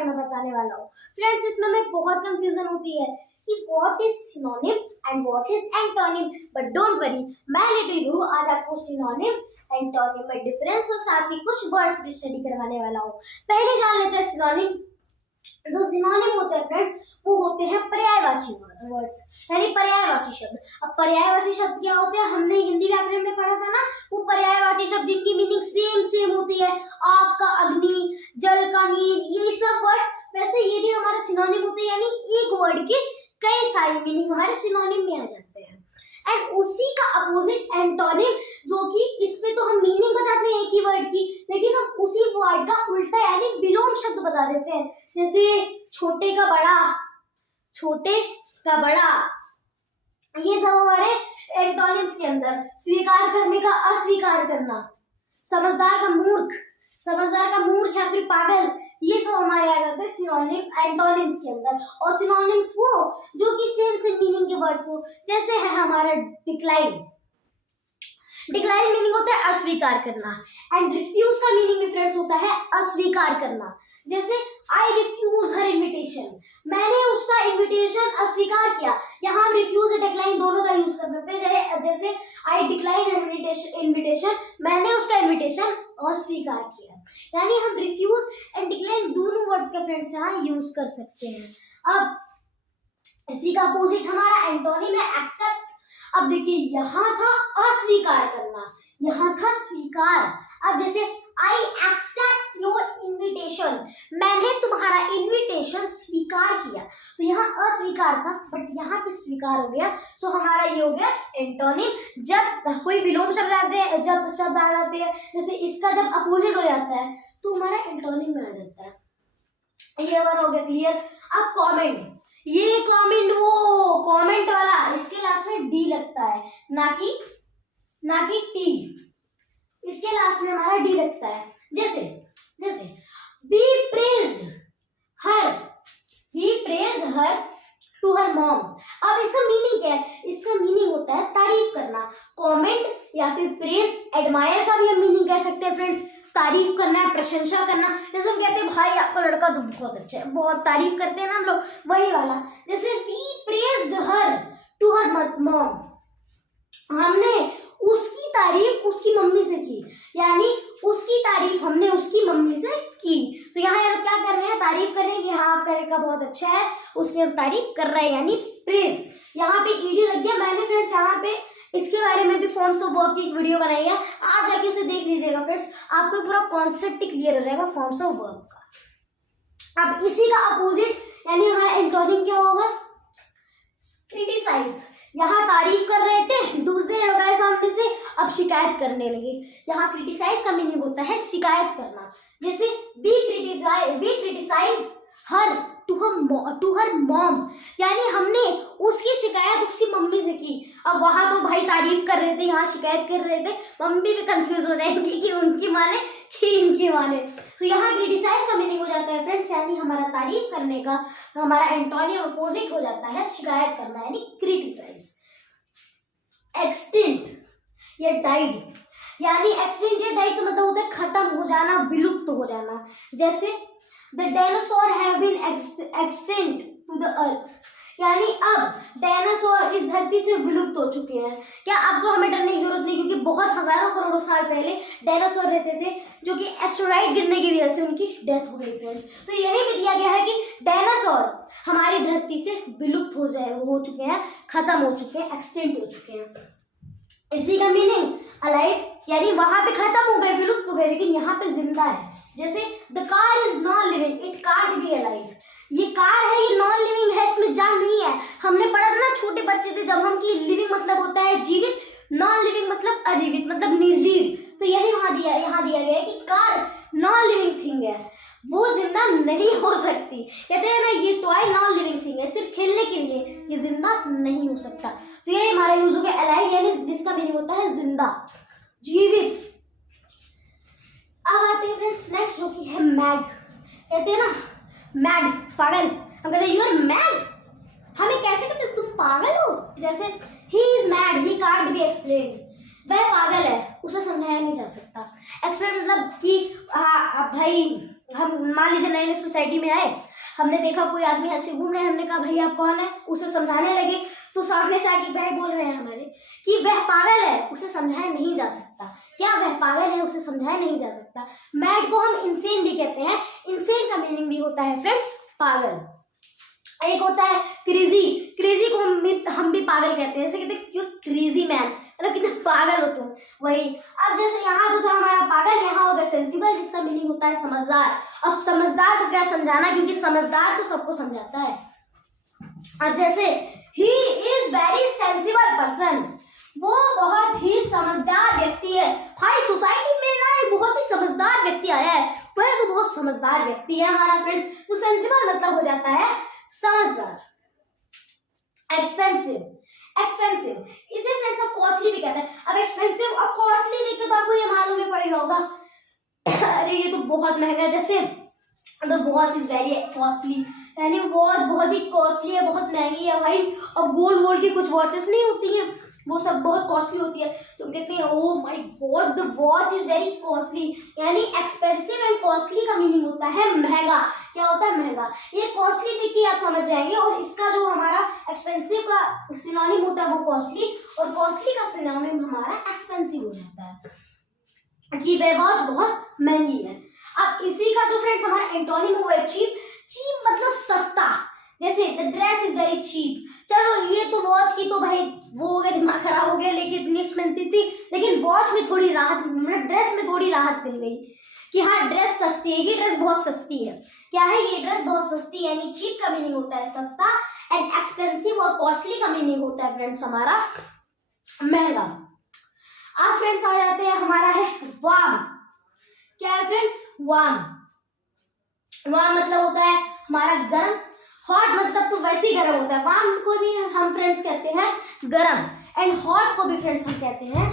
बारे में बताने वाला हूँ। फ्रेंड्स, इसमें हमें बहुत कंफ्यूजन होती है कि what is synonym and what is antonym, but don't worry, मैं लिटिल गुरु आज आपको सिनोनिम एंटोनिम में डिफरेंस और साथ ही कुछ वर्ड्स की स्टडी करवाने वाला हूँ। पहले जान लेते हैं सिनोनिम। जो सिनोनिम होते हैं फ्रेंड्स, वो होते हैं पर्यायवाची वर्ड्स, यानी पर्यायवाची शब्द। अब पर्यायवाची शब्द क्या होते हैं, हमने हिंदी व्याकरण में पढ़ा था ना, वो पर्यायवाची शब्द जिनकी मीनिंग सेम होती है, आग का अग्नि, जल का नीर, ये सब वर्ड्स, वैसे ये भी हमारे सिनोनिम होते हैं, यानी एक वर्ड के कई सारे मीनिंग हमारे सिनोनिम में आ जाते हैं। एंड उसी का अपोजिट एंटोनिम, जो कि इसमें तो हम मीनिंग बताते हैं एक ही वर्ड की, लेकिन हम उसी वर्ड का उल्टा यानी विलोम शब्द बता देते हैं। जैसे छोटे का बड़ा, छोटे का बड़ा, ये सब हमारे एंटोनिम्स के अंदर। स्वीकार करने का अस्वीकार करना, समझदार का मूर्ख, समझदार का मूर्ख या फिर पागल, ये सब हमारे आ जाते हैं सिनोनिम एंटोनिम्स के अंदर। और सिनोनिम्स वो जो कि सेम मीनिंग के वर्ड्स हो, जैसे है हमारा डिक्लाइन। डिक्लाइन मीनिंग होता है अस्वीकार करना, एंड रिफ्यूज का मीनिंग भी फ्रेंड्स होता है अस्वीकार करना। जैसे आई रिफ्यूज हर इन्विटेशन, मैंने उसका इन्विटेशन अस्वीकार किया। यहाँ हम रिफ्यूज और डिक्लाइन दोनों का यूज कर सकते हैं। जैसे आई डिक्लाइन इन्विटेशन, मैंने उसका इन्विटेशन अस्वीकार किया। यानी हम रिफ्यूज एंड डिक्लाइन दोनों वर्ड्स का फ्रेंड्स यहाँ यूज कर सकते हैं। अब इसी का अपोजिट हमारा एंटोनिम है एक्सेप्ट। अब देखिए, यहाँ था अस्वीकार करना, यहाँ था स्वीकार। अब जैसे आई एक्सेप्ट योर इन्विटेशन, मैंने तुम्हारा इन्विटेशन स्वीकार किया, तो यहाँ अस्वीकार था बट यहाँ पे स्वीकार हो गया। सो हमारा ये हो गया एंटोनिम। जब कोई विलोम शब्द आते हैं, जब शब्द आ जाते हैं, जैसे इसका जब अपोजिट हो जाता है तो हमारा एंटोनिम में आ जाता है। ये बार हो गया क्लियर। अब कमेंट, ये कमेंट, वो कमेंट वाला, इसके लास्ट में डी लगता है, ना कि टी, इसके लास्ट में हमारा डी लगता है। जैसे we praised her to her mom. अब इसका मीनिंग क्या है, इसका मीनिंग होता है तारीफ करना। कमेंट या फिर प्रेज, एडमायर का भी हम मीनिंग कह सकते हैं फ्रेंड्स, तारीफ करना है, प्रशंसा करना। जैसे हम कहते हैं भाई आपका लड़का तो बहुत अच्छा है, बहुत तारीफ करते हैं ना हम लोग, वही वाला। जैसे we praised her to her mom, हमने उसकी तारीफ उसकी मम्मी से की, यानी उसकी तारीफ हमने उसकी मम्मी से की। तो यहाँ यार क्या कर रहे हैं, तारीफ कर रहे हैं कि हाँ आपका लड़का बहुत अच्छा है, उसकी हम तारीफ कर रहे हैं, यानी प्रेज। यहाँ पे ईडी लग गया। मैंने फ्रेंड्स यहाँ पे इसके बारे में भी फॉर्म्स ऑफ वर्ब की एक वीडियो बनाई है, आप जाके उसे देख लीजिएगा फ्रेंड्स, आपको पूरा कॉन्सेप्ट क्लियर हो जाएगा फॉर्म्स ऑफ वर्ब का। अब इसी का अपोजिट यानी हमारा एंटोनिम क्या होगा, क्रिटिसाइज। यहाँ तारीफ कर रहे थे दूसरे लोग आए सामने से, अब शिकायत करने लगे। यहाँ क्रिटिसाइज का मीनिंग होता है शिकायत करना। जैसे we criticise her to her mom, यानी हमने उसकी शिकायत उसकी मम्मी से की। अब वहां तो भाई तारीफ कर रहे थे, यहाँ शिकायत कर रहे थे, मम्मी भी कंफ्यूज हो जाएंगी कि उनकी माने कि इनकी माने। तो यहाँ क्रिटिसाइज का मीनिंग हो जाता है फ्रेंड्स, यानी हमारा तारीफ करने का हमारा एंटोनिम अपोजिट हो जाता है शिकायत करना, यानी क्रिटिसाइज। एक्सटिंक्ट या डाइड, यानी एक्सटिंक्ट या डाइड का मतलब होता है खत्म हो जाना, विलुप्त हो जाना। जैसे The dinosaur have been extinct to the earth, यानी अब डायनासोर इस धरती से विलुप्त हो चुके हैं। क्या अब तो हमें डरने की जरूरत नहीं, क्योंकि बहुत हजारों करोड़ों साल पहले डायनासोर रहते थे, जो कि एस्टेरॉइड गिरने की वजह से उनकी डेथ हो गई फ्रेंड्स। तो यही भी दिया गया है कि डायनासोर हमारी धरती से विलुप्त हो चुके हैं, खत्म हो चुके हैं, एक्सटिंक्ट हो चुके हैं। इसी का मीनिंग अलाइव, यानी वहां पे खत्म हो गए, विलुप्त हो गए, लेकिन यहाँ पे जिंदा है। जैसे the car is non living, it can't be alive, ये कार है, ये नॉन लिविंग है, इसमें जान नहीं है। हमने पढ़ा था ना छोटे बच्चे थे जब हम कि लिविंग मतलब होता है जीवित, नॉन लिविंग मतलब अजीवित, मतलब निर्जीव। तो यही यहाँ दिया गया है कि कार नॉन लिविंग थिंग है, वो जिंदा नहीं हो सकती। कहते हैं ना ये टॉय नॉन लिविंग थिंग है, सिर्फ खेलने के लिए, ये जिंदा नहीं हो सकता। तो ये हमारा यूज हो गया अलाइव, यानी जिसका मीनिंग होता है जिंदा, जीवित। अब आते हैं फ्रेंड्स नेक्स्ट, जो कि है मैड। कहते हैं ना मैड, पागल, हम कहते हैं यू आर मैड, हमें कैसे कहते तुम पागल हो। जैसे he is mad, he can't be explain, वह पागल है, उसे समझाया नहीं जा सकता। एक्सप्लेन मतलब कि भाई हम मान लीजिए नए नए सोसाइटी में आए, हमने देखा कोई आदमी ऐसे घूम रहे हैं, हमने कहा भाई आप कौन है, उसे समझाने लगे, तो सामने से आके भाई बोल रहे हैं हमारे कि वह पागल है, उसे समझाया नहीं जा सकता। क्या वह पागल है, उसे समझाया नहीं जा सकता। मैड को हम इंसेन भी कहते हैं। इंसेन का मीनिंग भी होता है फ्रेंड्स पागल। एक होता है क्रेजी, क्रेजी को हम भी पागल कहते हैं। जैसे कहते हैं यू क्रेजी मैन, मतलब कितना पागल हो तुम, वही। अब जैसे यहाँ तो था हमारा पागल, यहाँ हो गया सेंसिबल, जिसका मीनिंग होता है समझदार। अब समझदार को क्या समझाना, क्योंकि समझदार तो सबको समझाता है। अब जैसे he is very sensible person, वो बहुत ही समझदार व्यक्ति है। भाई सोसाइटी में ना एक बहुत ही समझदार व्यक्ति आया है, वह तो बहुत समझदार व्यक्ति है हमारा फ्रेंड्स। तो सेंसिबल मतलब हो जाता है समझदार। एक्सपेंसिव, एक्सपेंसिव इसे फ्रेंड्स आप कॉस्टली भी कहते हैं। अब एक्सपेंसिव और कॉस्टली देखे तो आपको ये मालूम ही पड़ेगा होगा अरे ये तो बहुत महंगा है। जैसे the watch is very costly, यानी वॉच बहुत ही कॉस्टली है, बहुत महंगी है भाई। अब गोल्ड वोल्ड की कुछ वॉचेस नहीं होती हैं, वो सब बहुत कॉस्टली होती है, तो कहते हैं oh my God the watch is very costly. यानी एक्सपेंसिव एंड कॉस्टली का मीनिंग होता है महंगा। क्या होता है महंगा। ये कॉस्टली देखिए आप समझ जाएंगे, और इसका जो हमारा एक्सपेंसिव का सिनोनिम होता है वो कॉस्टली, और कॉस्टली का सिनोनिम हमारा एक्सपेंसिव हो जाता है कि वह वॉच बहुत महंगी है। अब इसी का जो फ्रेंड्स हमारा एंटोनिम हुआ है चीप। चीप मतलब सस्ता, जैसे the dress is very cheap. चलो ये तो वॉच की तो भाई वो हो गया, दिमाग खराब हो गया, लेकिन इतनी एक्सपेंसिव थी, लेकिन वॉच में थोड़ी राहत, मतलब ड्रेस में थोड़ी राहत मिल गई कि हाँ ड्रेस सस्ती है, ये ड्रेस बहुत सस्ती है। क्या है ये ड्रेस बहुत सस्ती है, यानी चीप का मीनिंग होता है सस्ता, एंड एक्सपेंसिव और कॉस्टली का मीनिंग होता है फ्रेंड्स हमारा महंगा। अब फ्रेंड्स आ जाते हैं हमारा है वार्म। क्या है फ्रेंड्स वार्म। वार्म मतलब होता है हमारा गर्म। हॉट मतलब तो वैसे ही गर्म होता है। वार्म को भी हम फ्रेंड्स कहते हैं गर्म, एंड हॉट को भी फ्रेंड्स हम कहते हैं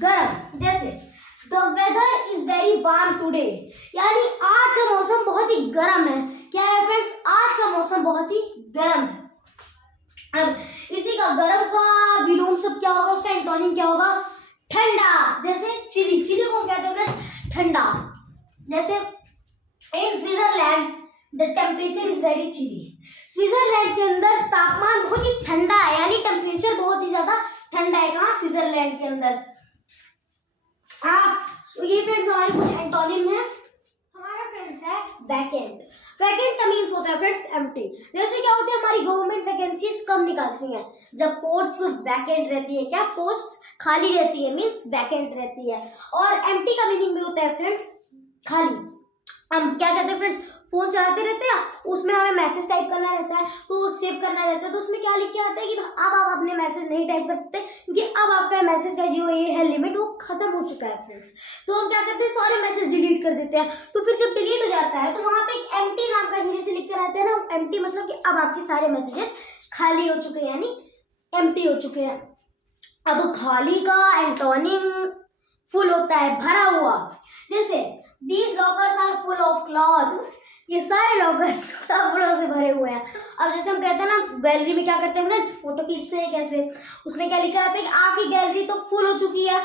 गर्म। जैसे the weather is very warm today, यानी आज का मौसम बहुत ही गर्म है। क्या है फ्रेंड्स आज का मौसम बहुत ही गर्म है। अब इसी का गर्म का विलोम शब्द क्या होगा, उसका एंटोनिम क्या होगा, ठंडा। जैसे चिली, चिली को कहते हैं फ्रेंड्स ठंडा। जैसे in Switzerland the temperature is very chilly, Switzerland के अंदर तापमान बहुत ही ठंडा है, यानी टेम्परेचर बहुत ही ज्यादा ठंडा है। कहाँ, स्विट्जरलैंड के अंदर। तो ये फ्रेंड्स हमारे कुछ एंटोनिम है। हमारा फ्रेंड्स है वैकेंट। वैकेंट का मीन्स होता है फ्रेंड्स एम्प्टी। जैसे क्या होता है हमारी गवर्नमेंट वैकेंसीज कम निकालती हैं जब पोस्ट्स वैकेंट रहती है। क्या, पोस्ट खाली रहती है, मीन्स वैकेंट रहती है। और एम्प्टी का मीनिंग भी होता है फ्रेंड्स खाली। हम क्या कहते हैं फ्रेंड्स, फोन चलाते रहते हैं, उसमें हमें मैसेज टाइप करना रहता है, तो सेव करना रहता है, तो उसमें क्या लिख के आता है कि अब आप अपने मैसेज नहीं टाइप कर सकते, क्योंकि अब आपका मैसेज का जो ये है लिमिट वो खत्म हो चुका है फ्रेंड्स। तो हम क्या करते हैं, सारे मैसेज डिलीट कर देते हैं। तो फिर जब डिलीट हो जाता है तो वहाँ पे एक एम्प्टी नाम का धीरे से लिख कर आता है ना। एम्प्टी मतलब कि अब आपके सारे मैसेजेस खाली हो चुके हैं, यानी एम्प्टी हो चुके हैं। अब खाली का एंटोनिम फुल होता है भरा हुआ। जैसे these lockers are full of clothes, ये सारे लॉकर्स कपड़ों से भरे हुए हैं। अब जैसे हम कहते हैं ना गैलरी में क्या करते हैं फ्रेंड्स, फोटो खींचते हैं कैसे, उसमें क्या लिखा रहता है कि आपकी गैलरी तो फुल हो चुकी है,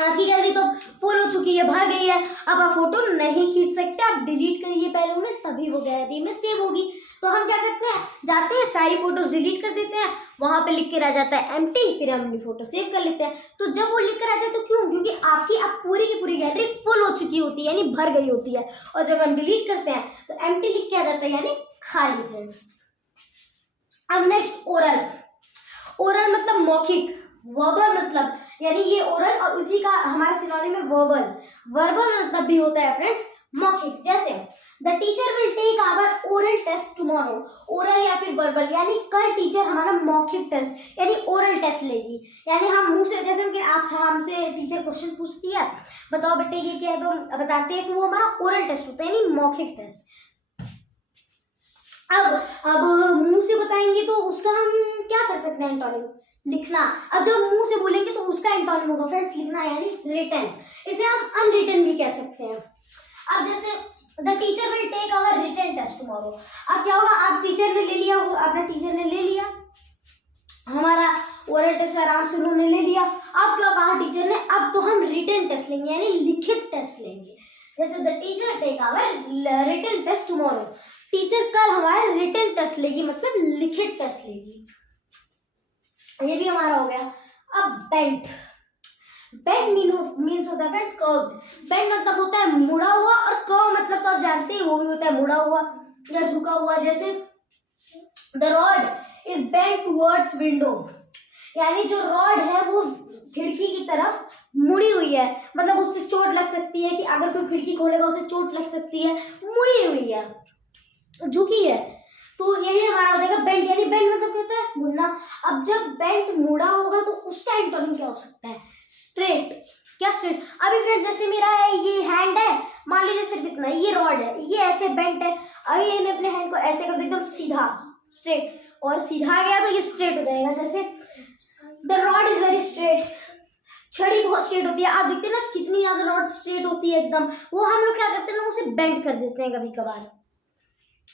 आपकी गैलरी तो फुल हो चुकी है, भर गई है, अब आप फोटो नहीं खींच सकते, आप डिलीट करिए पहले उन्हें, तभी वो गैलरी में सेव होगी। तो हम क्या करते हैं, जाते हैं सारी फोटोज डिलीट कर देते हैं, वहां पे लिख के रह जाता है एम्प्टी, फिर हम अपनी फोटो सेव कर लेते हैं। तो जब वो लिख कर आता है तो क्यों, क्योंकि आपकी अब पूरी की पूरी गैलरी फुल हो चुकी होती है, यानी भर गई होती है। और जब हम डिलीट करते हैं तो एम्प्टी लिख के आ जाता है, यानी खाली फ्रेंड्स। अब नेक्स्ट ओरल। ओरल मतलब मौखिक, वर्बल मतलब यानी ये ओरल और उसी का हमारा सिनोनिम है वर्बल। वर्बल मतलब भी होता है फ्रेंड्स मौखिक। जैसे the teacher will take our oral test tomorrow. Oral या फिर वर्बल, यानी कल टीचर हमारा मौखिक टेस्ट यानी ओरल टेस्ट लेगी। यानी हम मुंह से, जैसे कि आप हमसे टीचर क्वेश्चन पूछती है, बताओ बेटे ये क्या है, तो हम बताते हैं, तो वो हमारा ओरल टेस्ट होता है, यानी मौखिक टेस्ट। अब मुंह से बताएंगे तो उसका हम क्या कर सकते हैं, एंटोनिम लिखना। अब जब मुंह से बोलेंगे तो उसका एंटोनिम होगा फ्रेंड्स लिखना, यानी रिटन। इसे हम अनरिटन भी कह सकते हैं। अब जैसे the teacher will take our written test tomorrow. अब क्या होगा, आप टीचर ने ले लिया, अपने टीचर ने ले लिया हमारा ओरल टेस्ट, आराम से उन्होंने ले लिया। अब क्या कहा टीचर ने, अब तो हम रिटन टेस्ट लेंगे, यानी लिखित टेस्ट लेंगे। जैसे the teacher take our written test tomorrow, teacher कल हमारा रिटन टेस्ट लेगी, मतलब लिखित टेस्ट लेगी। ये भी हमारा हो गया। अब बेंट, बेंट मीन्स होता है फ्रेंड्स कर्व्ड। बेंट मतलब होता है मुड़ा हुआ, और कर्व मतलब तो आप जानते हैं वो भी होता है मुड़ा हुआ या झुका हुआ। जैसे the rod is bent towards window, यानी जो रॉड है वो खिड़की की तरफ मुड़ी हुई है, मतलब उससे चोट लग सकती है कि अगर कोई खिड़की खोलेगा उसे चोट लग सकती है, मुड़ी हुई है, झुकी है। तो यही हमारा हो जाएगा बेंट, यानी बेंट मतलब क्या होता है मुड़ना। अब जब बेंट मुड़ा होगा तो उसका एंटोनिम क्या हो सकता है? स्ट्रेट। क्या स्ट्रेट? अभी फ्रेंड्स जैसे मेरा है ये हैंड है, मान लीजिए सिर्फ इतना, ये रॉड है, ये ऐसे बेंट है, अभी मैं अपने हैंड को ऐसे कर दूं एकदम सीधा स्ट्रेट, और सीधा गया तो ये स्ट्रेट हो जाएगा। जैसे the rod is very straight, छड़ी बहुत स्ट्रेट होती है। आप देखते हैं ना कितनी ज्यादा रॉड स्ट्रेट होती है एकदम, वो हम लोग क्या करते हैं ना उसे बेंड कर देते हैं कभी कभार,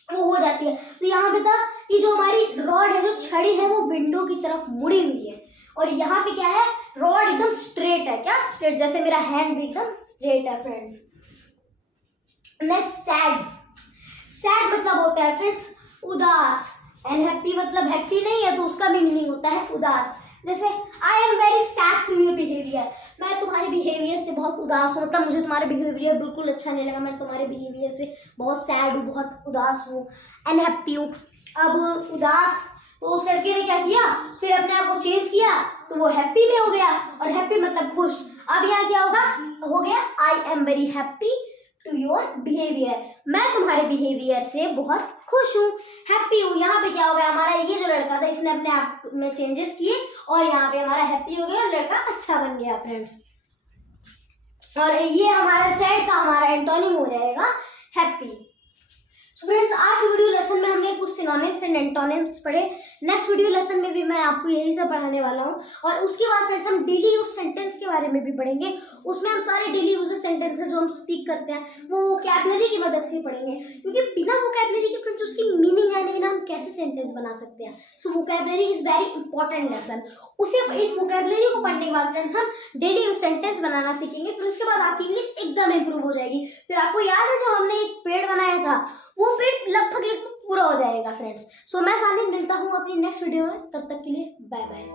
वो हो जाती है। तो यहाँ पे था कि जो हमारी रॉड है, जो छड़ी है, वो विंडो की तरफ मुड़ी हुई है, और यहाँ पे क्या है, रॉड एकदम स्ट्रेट है। क्या स्ट्रेट? जैसे मेरा हैंड भी एकदम स्ट्रेट है फ्रेंड्स। नेक्स्ट सैड, सैड मतलब होता है फ्रेंड्स उदास, एंड हैप्पी मतलब हैप्पी नहीं है तो उसका भी मीनिंग होता है उदास। जैसे I am very sad to your behaviour, मैं तुम्हारे बिहेवियर से बहुत उदास हूँ, मतलब मुझे तुम्हारे बिहेवियर बिल्कुल अच्छा नहीं लगा, मैं तुम्हारे बिहेवियर से बहुत सैड हूँ, बहुत उदास हूँ। अनहैप्पी हूँ। अब उदास तो उस लड़के ने क्या किया, फिर अपने आप को चेंज किया तो वो हैप्पी में हो गया, और हैप्पी मतलब खुश। अब यहाँ क्या होगा, हो गया I am very happy to your behaviour, मैं तुम्हारे बिहेवियर से बहुत खुश हूँ, हैप्पी हूँ। यहाँ पे क्या हो गया, हमारा ये जो लड़का था इसने अपने आप में चेंजेस किए, और यहाँ पे हमारा हैप्पी हो गया और लड़का अच्छा बन गया फ्रेंड्स। और ये हमारा सैड का हमारा एंटोनिम हो जाएगा हैप्पी। सो फ्रेंड्स आज की वीडियो लेसन में हमने कुछ सिनोनिम्स एंड एंटोनिम्स पढ़े। नेक्स्ट वीडियो लेसन में भी मैं आपको यही सब पढ़ाने वाला हूँ, और उसके बाद फ्रेंड्स हम डेली यूज सेंटेंस के बारे में भी पढ़ेंगे। उसमें हम सारे डेली यूज सेंटेंसेस जो हम स्पीक करते हैं वो वोकैबुलरी की मदद से पढ़ेंगे, क्योंकि बिना वोकैबुलरी के फ्रेंड्स उसकी मीनिंग जाने बिना हम कैसे सेंटेंस बना सकते हैं। So vocabulary is very important lesson. उसे इस वोकैबुलरी को पढ़ने के बाद फ्रेंड्स हम डेली यूज सेंटेंस बनाना सीखेंगे, फिर उसके बाद आपकी इंग्लिश एकदम इंप्रूव हो जाएगी। फिर आपको याद है जो हमने एक पेड़ बनाया था, वो पेड़ लगभग पूरा हो जाएगा फ्रेंड्स। सो मैं सानिया मिलता हूँ अपनी नेक्स्ट वीडियो में, तब तक के लिए बाय बाय।